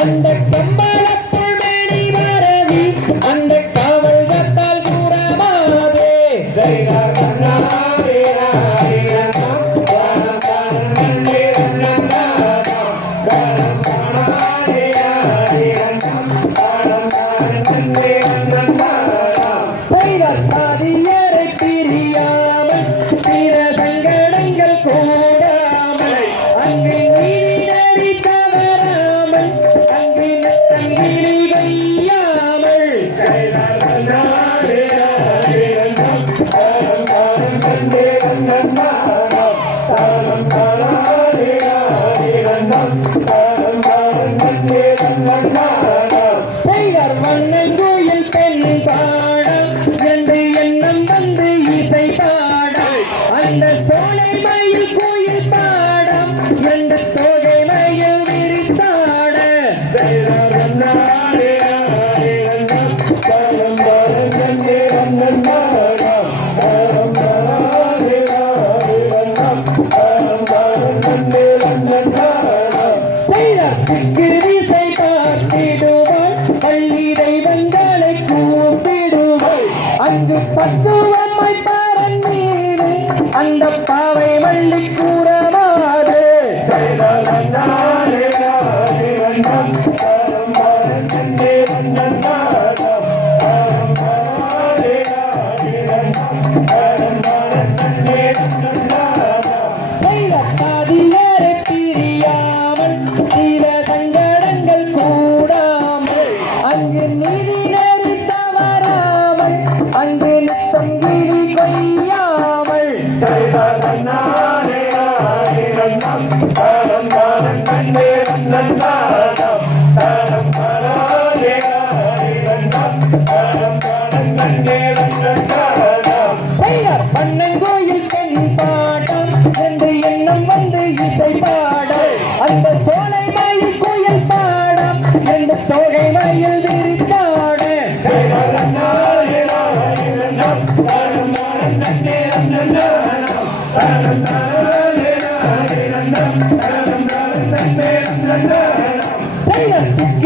அந்த கம்பளப்புள் மேனி வரவி அந்த காவல் கத்தால் கூறமாதே பாதியரை பிரியாமல் பிற சங்கடங்கள் கூடாமல் அங்கே நீரினறி தவறாமல் அங்கே தங்கிரி வையாமல் செய்யார் மன்னன் கோயில் பெண் பாடம் என்று எண்ணம் வந்து இசை பாடம் அந்த சோலை மயில் கோயில் பாடம் என்று தோகை மயில் விரித்தாட இசை பார்த்திடுவாள் பள்ளி தெய்வங்களை கூப்பிடுவாள் அங்கு பக்குவம்மை பாரன் மீது அந்த பாவை மல்லி கூறமாறு பாதியரை பிரியாமல் சில சங்கடங்கள் கூடாமல் அங்கு நீரினறி தவறாமல் அங்கு நித்தம் கிளி கொய்யாமல் பண்ணன் கோயில் பெண் பாடம் என்று எண்ணம் வந்து இசை பாடம் அந்த சோலை மயில் கோயில் பாடம் என்று தோகை மயில் விரித்தாட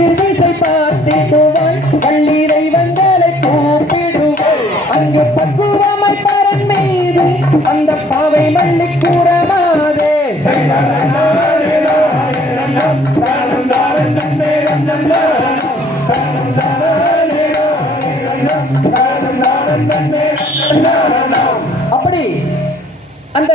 திசை பார்த்திடுவாள் பள்ளிரை வந்தலை கூப்பிடுவாள் அங்கு பக்குவமை பரன் மீது அந்த பாவை மல்லி கூறமாதே அப்படி அந்த